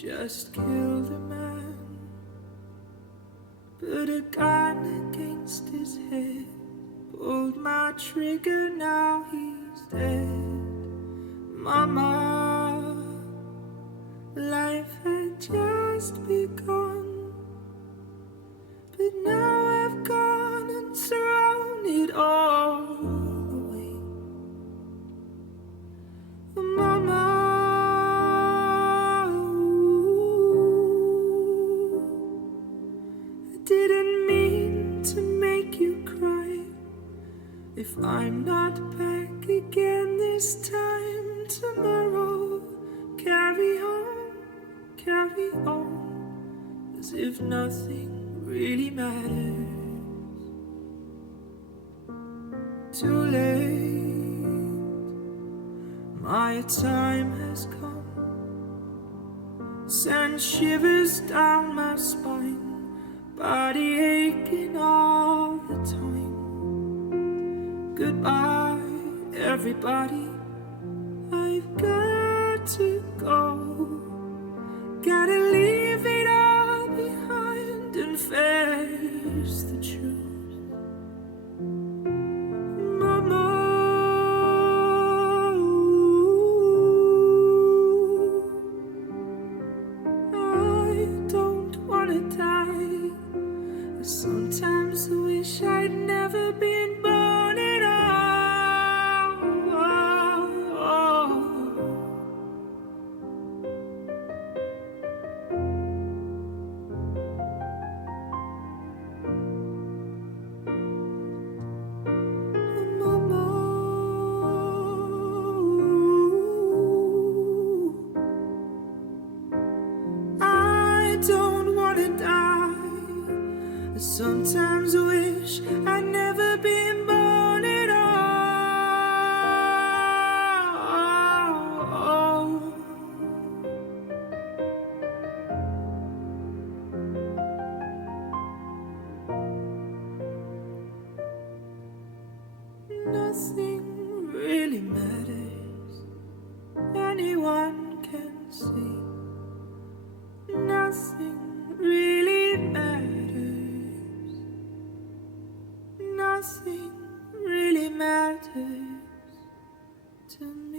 just killed a man, put a gun against his head, pulled my trigger, now he's dead. Mama, life had just begun, but now I've gone and thrown it all away. Mama, I didn't mean to make you cry. If I'm not back again this time tomorrow, carry on, as if nothing really matters. Too late, my time has come, send shivers down my spine, body aching all the time. Goodbye, everybody, I've got to go. Gotta leave it all behind and face the truth. Mama, I don't wanna die. Sometimes I wish I'd never been born at all. Sometimes I wish I'd never been born at all. Nothing really matters, anyone can see. Nothing really matters. Nothing really matters to me.